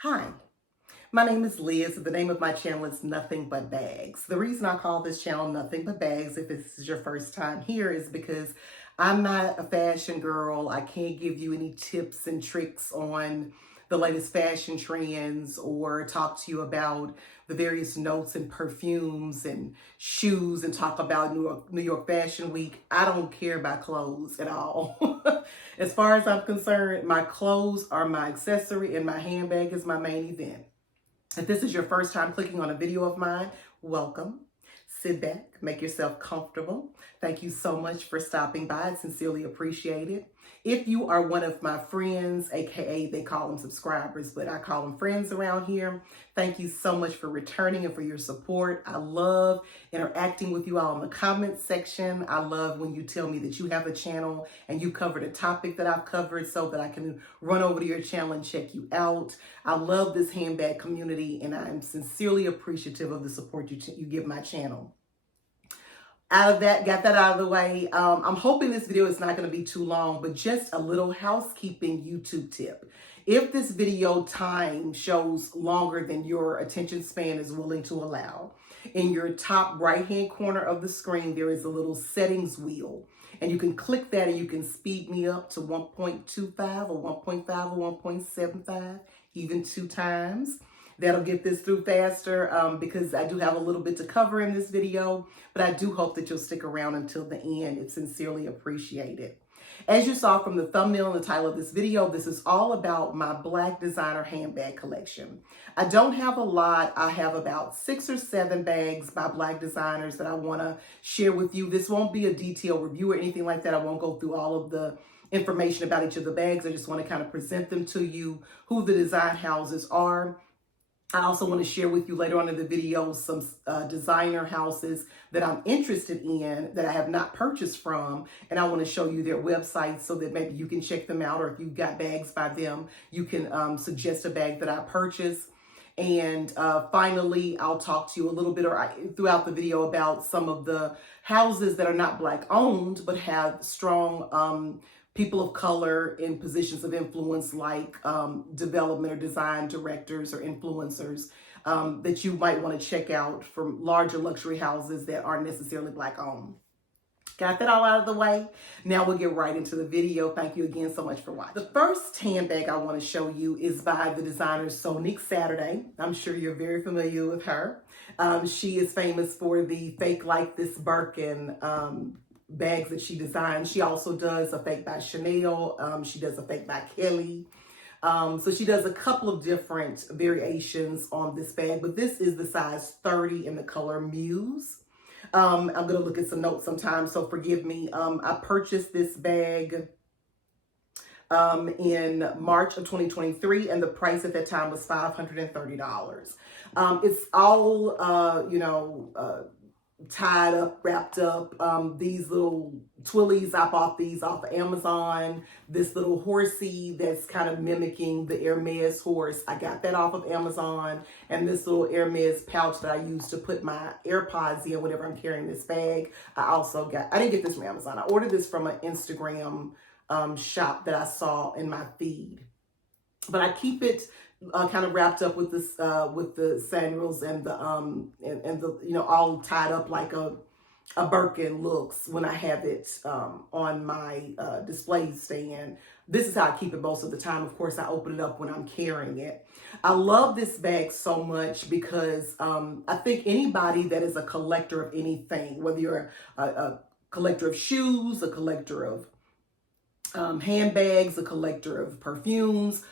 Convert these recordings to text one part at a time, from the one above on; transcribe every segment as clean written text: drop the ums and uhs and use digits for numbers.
Hi, my name is Liz. The name of my channel is Nothing But Bags. The reason I call this channel Nothing But Bags, if this is your first time here, is because I'm not a fashion girl. I can't give you any tips and tricks on the latest fashion trends or talk to you about the various notes and perfumes and shoes and talk about New York Fashion Week. I don't care about clothes at all. As far as I'm concerned, my clothes are my accessory and my handbag is my main event. If this is your first time clicking on a video of mine, welcome. Sit back, make yourself comfortable. Thank you so much for stopping by. I sincerely appreciate it. If you are one of my friends, aka they call them subscribers, but I call them friends around here, thank you so much for returning and for your support. I love interacting with you all in the comments section. I love when you tell me that you have a channel and you covered a topic that I've covered so that I can run over to your channel and check you out. I love this handbag community and I'm sincerely appreciative of the support you give my channel. Got that out of the way. I'm hoping this video is not going to be too long, but just a little housekeeping YouTube tip. If this video time shows longer than your attention span is willing to allow, in your top right-hand corner of the screen, there is a little settings wheel. And you can click that and you can speed me up to 1.25 or 1.5 or 1.75, even 2 times. That'll get this through faster because I do have a little bit to cover in this video, but I do hope that you'll stick around until the end. It's sincerely appreciated. As you saw from the thumbnail and the title of this video, this is all about my Black designer handbag collection. I don't have a lot. I have about 6 or 7 bags by Black designers that I want to share with you. This won't be a detailed review or anything like that. I won't go through all of the information about each of the bags. I just want to kind of present them to you, who the design houses are. I also want to share with you later on in the video some designer houses that I'm interested in that I have not purchased from. And I want to show you their websites so that maybe you can check them out, or if you've got bags by them, you can suggest a bag that I purchased. And finally, I'll talk to you a little bit throughout the video about some of the houses that are not Black owned, but have strong people of color in positions of influence, like development or design directors or influencers that you might want to check out from larger luxury houses that aren't necessarily Black owned. Got that all out of the way? Now we'll get right into the video. Thank you again so much for watching. The first handbag I want to show you is by the designer Sonique Saturday. I'm sure you're very familiar with her. She is famous for the Fake Like This Birkin bags that she designs. She also does a fake by Chanel. She does a fake by Kelly. So she does a couple of different variations on this bag, but this is the size 30 in the color Muse. I'm going to look at some notes sometime, so forgive me. I purchased this bag in March of 2023, and the price at that time was $530. It's all, tied up, wrapped up. These little twillies, I bought these off of Amazon. This little horsey that's kind of mimicking the Hermes horse, I got that off of Amazon. And this little Hermes pouch that I use to put my AirPods in whenever I'm carrying this bag, I didn't get this from Amazon. I ordered this from an Instagram shop that I saw in my feed. But I keep it kind of wrapped up with this, with the sandals and the all tied up like a Birkin looks when I have it on my display stand. This is how I keep it most of the time. Of course, I open it up when I'm carrying it. I love this bag so much because I think anybody that is a collector of anything, whether you're a collector of shoes, a collector of handbags, a collector of perfumes,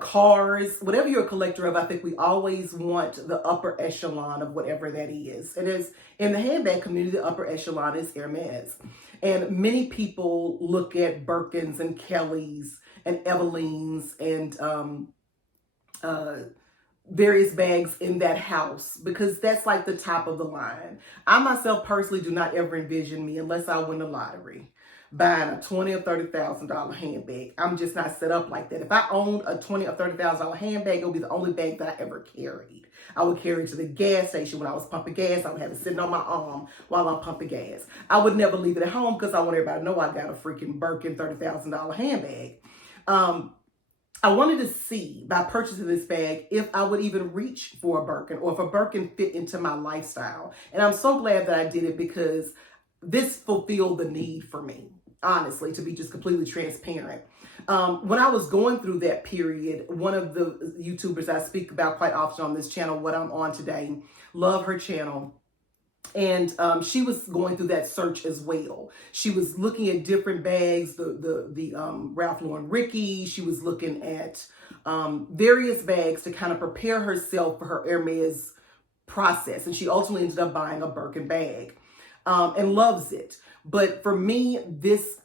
cars, whatever you're a collector of, I think we always want the upper echelon of whatever that is. It is in the handbag community, the upper echelon is Hermes. And many people look at Birkins and Kellys and Evelyns and various bags in that house because that's like the top of the line. I myself personally do not ever envision me, unless I win the lottery, buying a $20,000 or $30,000 handbag. I'm just not set up like that. If I owned a $20,000 or $30,000 handbag, it would be the only bag that I ever carried. I would carry it to the gas station when I was pumping gas. I would have it sitting on my arm while I'm pumping gas. I would never leave it at home because I want everybody to know I got a freaking Birkin $30,000 handbag. I wanted to see by purchasing this bag if I would even reach for a Birkin or if a Birkin fit into my lifestyle. And I'm so glad that I did it because this fulfilled the need for me, honestly, to be just completely transparent. When I was going through that period, one of the YouTubers I speak about quite often on this channel, what I'm on today, love her channel. And she was going through that search as well. She was looking at different bags, the Ralph Lauren Ricky. She was looking at various bags to kind of prepare herself for her Hermes process. And she ultimately ended up buying a Birkin bag and loves it. But for me, this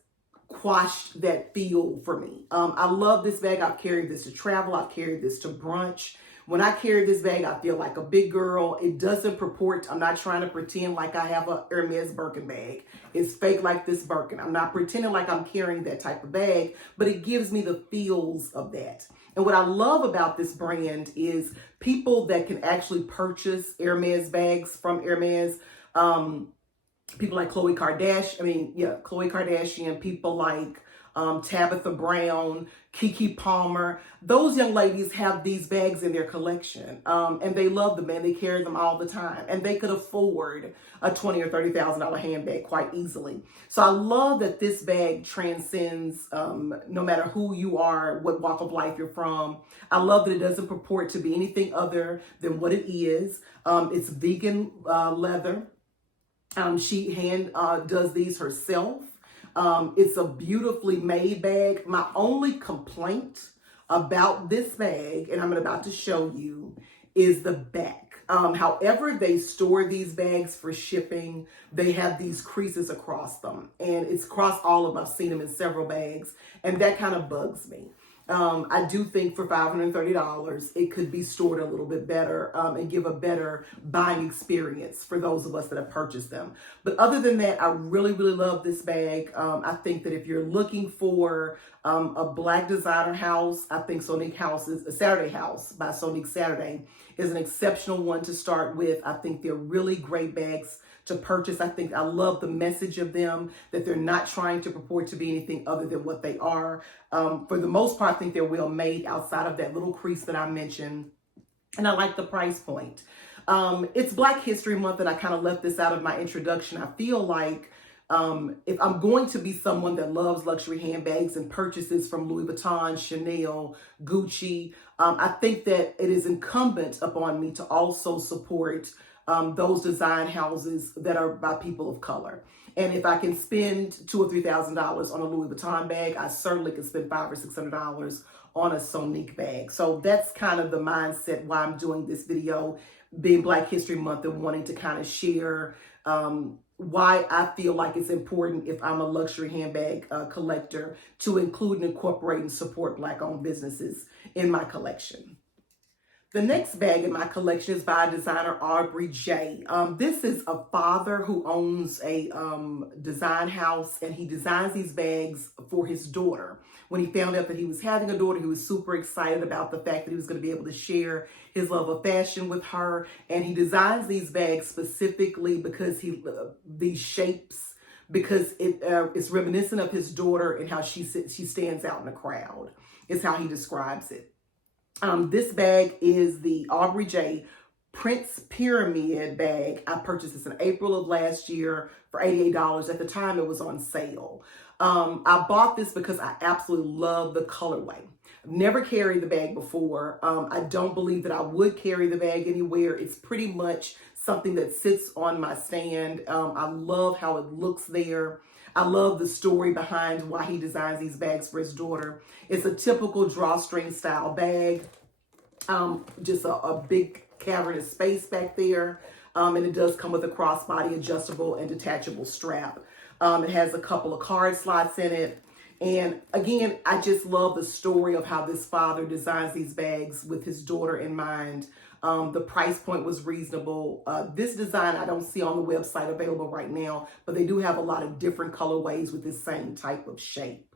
quashed that feel for me. I love this bag. I've carried this to travel. I've carried this to brunch. When I carry this bag, I feel like a big girl. It doesn't purport, I'm not trying to pretend like I have a Hermes Birkin bag. It's fake like this Birkin. I'm not pretending like I'm carrying that type of bag, but it gives me the feels of that. And what I love about this brand is people that can actually purchase Hermes bags from Hermes. People like Khloe Kardashian, people like Tabitha Brown, Kiki Palmer. Those young ladies have these bags in their collection, and they love them, and they carry them all the time, and they could afford a $20,000 or $30,000 handbag quite easily. So I love that this bag transcends no matter who you are, what walk of life you're from. I love that it doesn't purport to be anything other than what it is. It's vegan leather. She does these herself. It's a beautifully made bag. My only complaint about this bag, and I'm about to show you, is the back. However they store these bags for shipping, they have these creases across them. And it's across all of them. I've seen them in several bags. And that kind of bugs me. I do think for $530, it could be stored a little bit better and give a better buying experience for those of us that have purchased them. But other than that, I really, really love this bag. I think that if you're looking for a black designer house, I think Saturday House by Sonique Saturday is an exceptional one to start with. I think they're really great bags to purchase. I love the message of them, that they're not trying to purport to be anything other than what they are. For the most part, I think they're well made outside of that little crease that I mentioned. And I like the price point. It's Black History Month, and I kind of left this out of my introduction. I feel like if I'm going to be someone that loves luxury handbags and purchases from Louis Vuitton, Chanel, Gucci, I think that it is incumbent upon me to also support those design houses that are by people of color. And if I can spend $2,000 or $3,000 on a Louis Vuitton bag, I certainly can spend $500 or $600 on a Sonique bag. So that's kind of the mindset why I'm doing this video, being Black History Month, and wanting to kind of share why I feel like it's important, if I'm a luxury handbag collector, to include and incorporate and support Black-owned businesses in my collection. The next bag in my collection is by designer Aubrey J. This is a father who owns a design house, and he designs these bags for his daughter. When he found out that he was having a daughter, he was super excited about the fact that he was going to be able to share his love of fashion with her. And he designs these bags specifically because these shapes, because it's reminiscent of his daughter and how she stands out in the crowd, is how he describes it. This bag is the Aubrey J Prince Pyramid bag. I purchased this in April of last year for $88. At the time, it was on sale. I bought this because I absolutely love the colorway. I've never carried the bag before. I don't believe that I would carry the bag anywhere. It's pretty much something that sits on my stand. I love how it looks there. I love the story behind why he designs these bags for his daughter. It's a typical drawstring style bag. Just a big cavernous space back there. And it does come with a crossbody adjustable and detachable strap. It has a couple of card slots in it. And again, I just love the story of how this father designs these bags with his daughter in mind. The price point was reasonable. This design I don't see on the website available right now, but they do have a lot of different colorways with this same type of shape.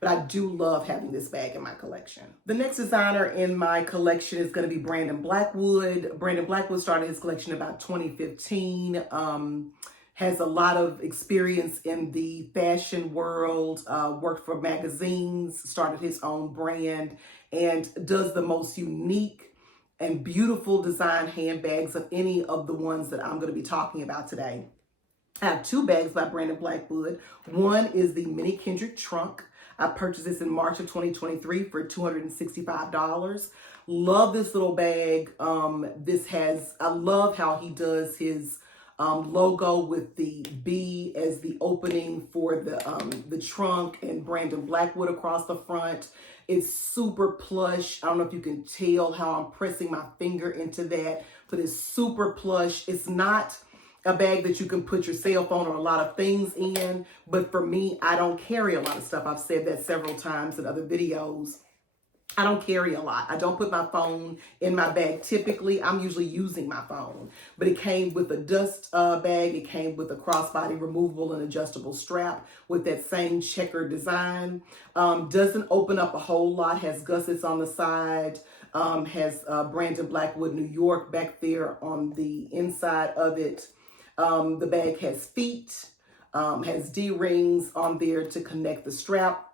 But I do love having this bag in my collection. The next designer in my collection is going to be Brandon Blackwood. Brandon Blackwood started his collection about 2015. has a lot of experience in the fashion world, worked for magazines, started his own brand, and does the most unique and beautiful design handbags of any of the ones that I'm going to be talking about today. I have two bags by Brandon Blackwood. One is the Mini Kendrick Trunk. I purchased this in March of 2023 for $265. Love this little bag. I love how he does his logo with the B as the opening for the trunk and Brandon Blackwood across the front. It's super plush. I don't know if you can tell how I'm pressing my finger into that, but it's super plush. It's not a bag that you can put your cell phone or a lot of things in. But for me, I don't carry a lot of stuff. I've said that several times in other videos. I don't carry a lot. I don't put my phone in my bag. Typically, I'm usually using my phone. But it came with a dust bag. It came with a crossbody removable and adjustable strap with that same checker design. Doesn't open up a whole lot. Has gussets on the side. Has Brandon Blackwood, New York back there on the inside of it. The bag has feet. Has D-rings on there to connect the strap.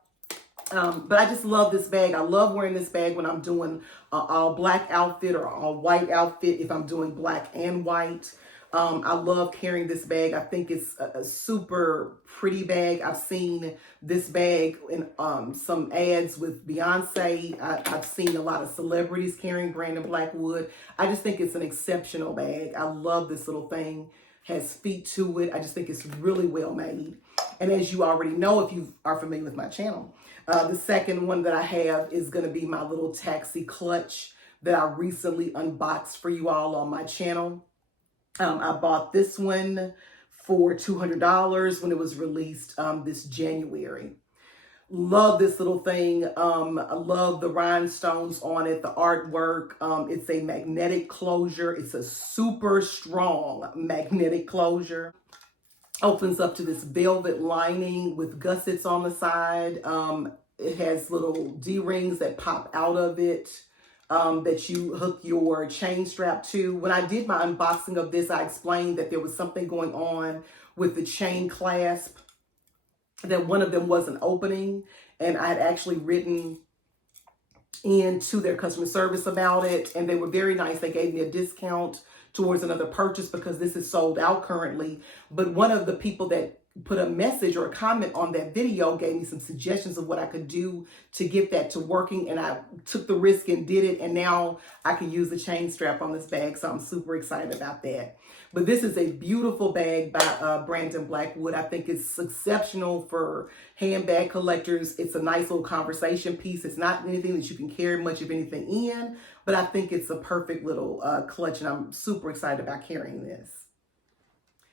But I just love this bag. I love wearing this bag when I'm doing an all black outfit or all white outfit if I'm doing black and white. I love carrying this bag. I think it's a super pretty bag. I've seen this bag in some ads with Beyonce. I've seen a lot of celebrities carrying Brandon Blackwood. I just think it's an exceptional bag. I love this little thing. Has feet to it. I just think it's really well made. And as you already know, if you are familiar with my channel, the second one that I have is going to be my little taxi clutch that I recently unboxed for you all on my channel. I bought this one for $200 when it was released this January. Love this little thing. I love the rhinestones on it, the artwork. It's a magnetic closure. It's a super strong magnetic closure. Opens up to this velvet lining with gussets on the side. It has little D-rings that pop out of it that you hook your chain strap to. When I did my unboxing of this, I explained that there was something going on with the chain clasp, that one of them wasn't opening, and I had actually written into their customer service about it, and they were very nice. They gave me a discount towards another purchase because this is sold out currently. But one of the people that put a message or a comment on that video gave me some suggestions of what I could do to get that to working, and I took the risk and did it, and now I can use the chain strap on this bag, so I'm super excited about that. But this is a beautiful bag by Brandon Blackwood. I think it's exceptional for handbag collectors. It's a nice little conversation piece. It's not anything that you can carry much of anything in, but I think it's a perfect little clutch, and I'm super excited about carrying this.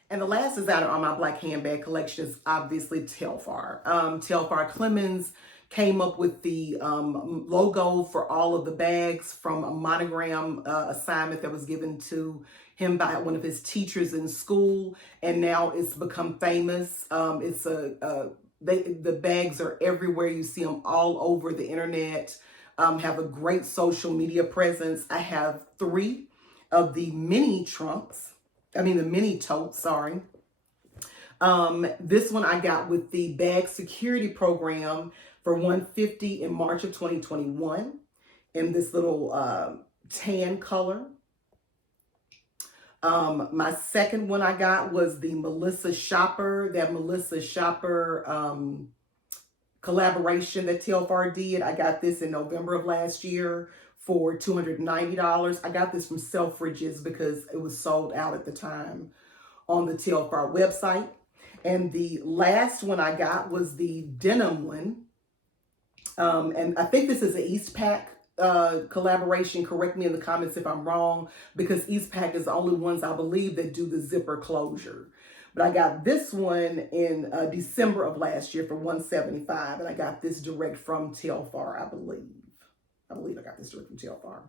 And the last designer on my black handbag collection is obviously Telfar. Telfar Clemens came up with the logo for all of the bags from a monogram assignment that was given to him by one of his teachers in school, and now it's become famous. The bags are everywhere. You see them all over the internet. Have a great social media presence. I have 3 of the mini the mini totes, sorry. This one I got with the bag security program for $150 in March of 2021 in this little tan color. My second one I got was the Melissa Shopper collaboration that Telfar did. I got this in November of last year for $290. I got this from Selfridges because it was sold out at the time on the Telfar website. And the last one I got was the denim one. And I think this is an Eastpak collaboration. Correct me in the comments if I'm wrong, because Eastpak is the only ones I believe that do the zipper closure. But I got this one in December of last year for $175, and I got this direct from Telfar, I believe. I got this direct from Telfar.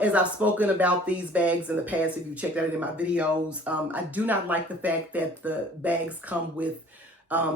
As I've spoken about these bags in the past, if you checked out in my videos, I do not like the fact that the bags come with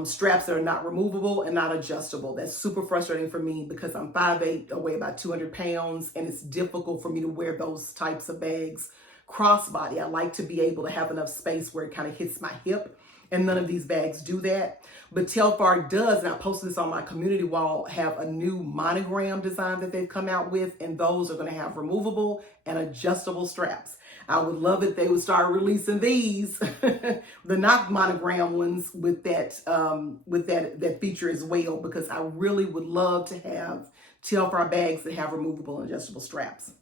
straps that are not removable and not adjustable. That's super frustrating for me because I'm 5'8", I weigh about 200 pounds, and it's difficult for me to wear those types of bags crossbody. I like to be able to have enough space where it kind of hits my hip, and none of these bags do that. But Telfar does, and I posted this on my community wall, have a new monogram design that they've come out with, and those are going to have removable and adjustable straps. I would love it they would start releasing these, the not monogram ones with that feature as well, because I really would love to have Telfar bags that have removable and adjustable straps.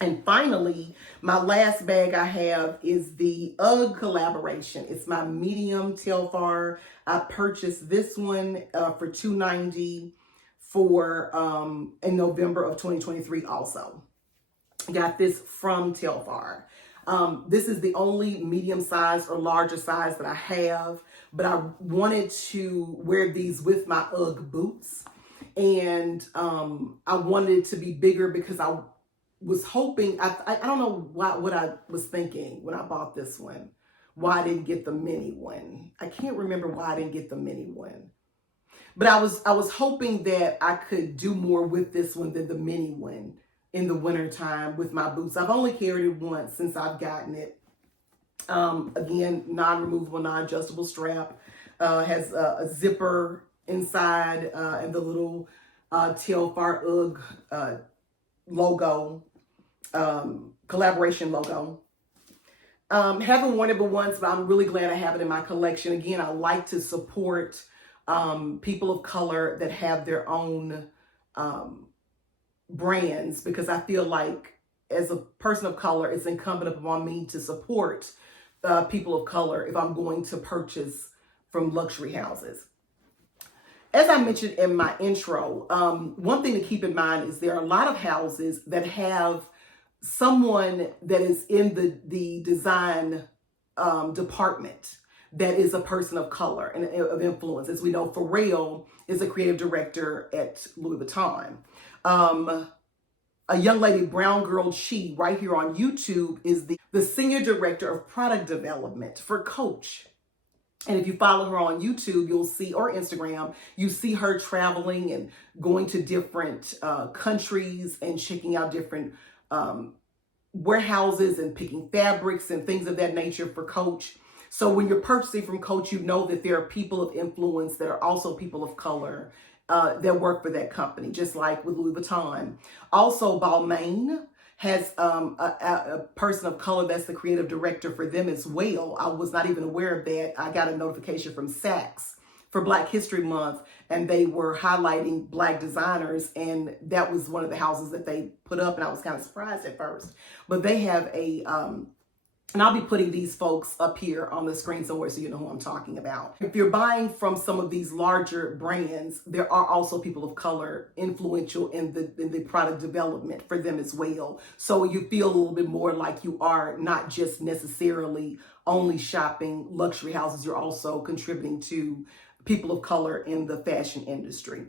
And finally, my last bag I have is the Ugg collaboration. It's my medium Telfar. I purchased this one for $290 in November of 2023 also. Got this from Telfar. This is the only medium size or larger size that I have, but I wanted to wear these with my Ugg boots. And I wanted it to be bigger because I was hoping, I don't know what I was thinking when I bought this one, why I didn't get the mini one. I can't remember why I didn't get the mini one. But I was hoping that I could do more with this one than the mini one in the wintertime with my boots. I've only carried it once since I've gotten it. Again, non-removable, non-adjustable strap. Has a zipper inside and the little Telfar Ugg logo, collaboration logo. Haven't worn it but once, but I'm really glad I have it in my collection. Again, I like to support people of color that have their own brands, because I feel like as a person of color, it's incumbent upon me to support people of color if I'm going to purchase from luxury houses. As I mentioned in my intro, one thing to keep in mind is there are a lot of houses that have someone that is in the design department that is a person of color and of influence. As we know, Pharrell is a creative director at Louis Vuitton. A young lady, Brown Girl Chi, right here on YouTube, is the senior director of product development for Coach. And if you follow her on YouTube, you'll see, or Instagram, you see her traveling and going to different countries and checking out different warehouses and picking fabrics and things of that nature for Coach. So when you're purchasing from Coach, you know that there are people of influence that are also people of color that work for that company, just like with Louis Vuitton. Also, Balmain has a person of color that's the creative director for them as well. I was not even aware of that. I got a notification from Saks for Black History Month, and they were highlighting Black designers, and that was one of the houses that they put up, and I was kind of surprised at first. But they have and I'll be putting these folks up here on the screen somewhere so you know who I'm talking about. If you're buying from some of these larger brands, there are also people of color influential in the product development for them as well. So you feel a little bit more like you are not just necessarily only shopping luxury houses, you're also contributing to people of color in the fashion industry.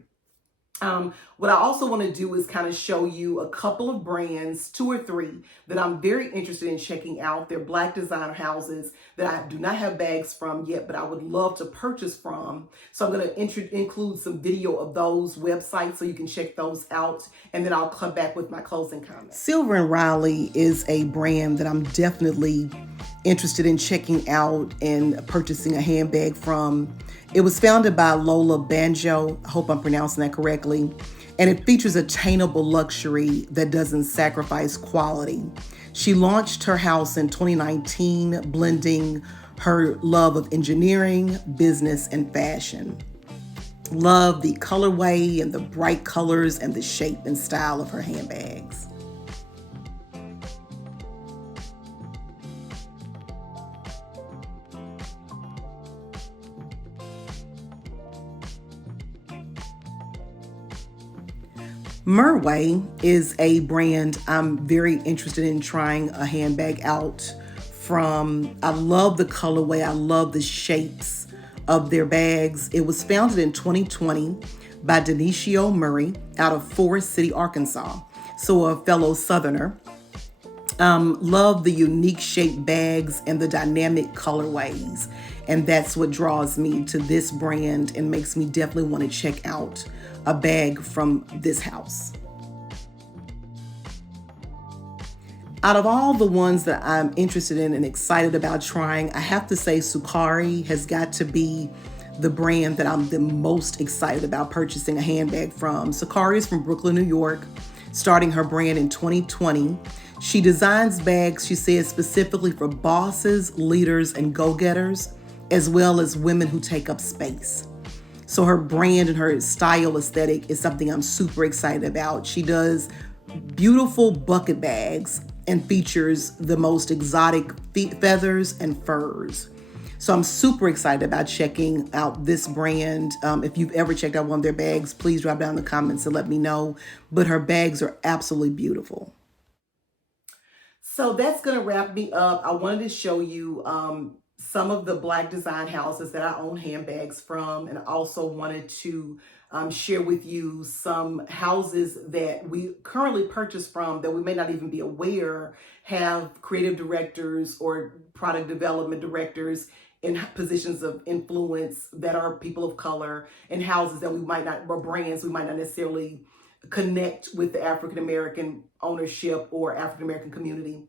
What I also want to do is kind of show you a couple of brands, 2 or 3, that I'm very interested in checking out. They're Black designer houses that I do not have bags from yet, but I would love to purchase from. So I'm going to include some video of those websites so you can check those out. And then I'll come back with my closing comments. Silver and Riley is a brand that I'm definitely interested in checking out and purchasing a handbag from. It was founded by Lola Banjo, I hope I'm pronouncing that correctly, and it features attainable luxury that doesn't sacrifice quality. She launched her house in 2019, blending her love of engineering, business, and fashion. Love the colorway and the bright colors and the shape and style of her handbags. Merway is a brand I'm very interested in trying a handbag out from. I love the colorway. I love the shapes of their bags. It was founded in 2020 by Denicio Murray out of Forest City, Arkansas. So a fellow Southerner. Love the unique shaped bags and the dynamic colorways. And that's what draws me to this brand and makes me definitely want to check out a bag from this house. Out of all the ones that I'm interested in and excited about trying, I have to say Sukari has got to be the brand that I'm the most excited about purchasing a handbag from. Sukari is from Brooklyn, New York, starting her brand in 2020. She designs bags, she says, specifically for bosses, leaders, and go-getters, as well as women who take up space. So her brand and her style aesthetic is something I'm super excited about. She does beautiful bucket bags and features the most exotic feathers and furs. So I'm super excited about checking out this brand. If you've ever checked out one of their bags, please drop down in the comments and let me know. But her bags are absolutely beautiful. So that's going to wrap me up. I wanted to show you some of the Black design houses that I own handbags from, and also wanted to share with you some houses that we currently purchase from that we may not even be aware have creative directors or product development directors in positions of influence that are people of color, and houses that we might not, or brands we might not necessarily connect with the African American ownership or African American community.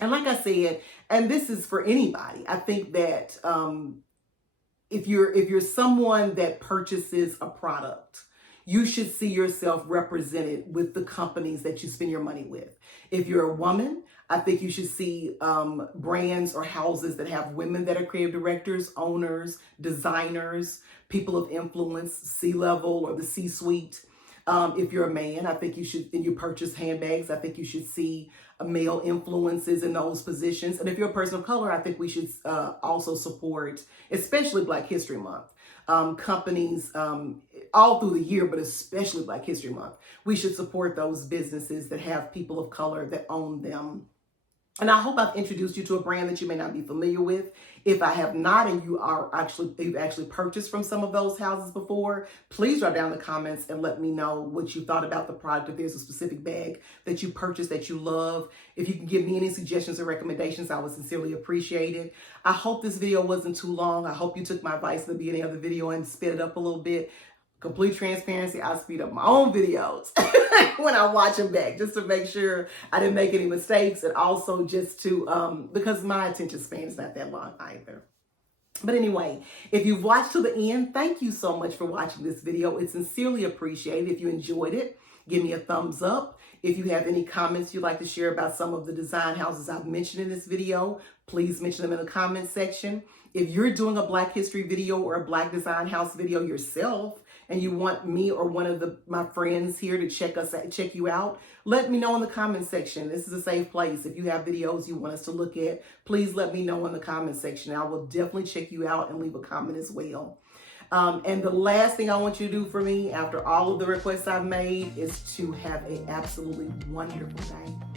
And like I said, and this is for anybody, I think that if you're someone that purchases a product, you should see yourself represented with the companies that you spend your money with. If you're a woman, I think you should see brands or houses that have women that are creative directors, owners, designers, people of influence, C-level or the C-suite. If you're a man, I think you should, and you purchase handbags, I think you should see male influences in those positions. And if you're a person of color, I think we should also support, especially Black History Month, companies all through the year, but especially Black History Month. We should support those businesses that have people of color that own them. And I hope I've introduced you to a brand that you may not be familiar with. If I have not, and you've actually purchased from some of those houses before, please write down in the comments and let me know what you thought about the product. If there's a specific bag that you purchased that you love, if you can give me any suggestions or recommendations, I would sincerely appreciate it. I hope this video wasn't too long. I hope you took my advice at the beginning of the video and sped it up a little bit. Complete transparency, I speed up my own videos when I watch them back, just to make sure I didn't make any mistakes, and also just to, because my attention span is not that long either. But anyway, if you've watched to the end, thank you so much for watching this video. It's sincerely appreciated. If you enjoyed it, give me a thumbs up. If you have any comments you'd like to share about some of the design houses I've mentioned in this video, please mention them in the comment section. If you're doing a Black history video or a Black design house video yourself, and you want me or one of my friends here to check you out, let me know in the comment section. This is a safe place. If you have videos you want us to look at, please let me know in the comment section. I will definitely check you out and leave a comment as well. And the last thing I want you to do for me after all of the requests I've made is to have an absolutely wonderful day.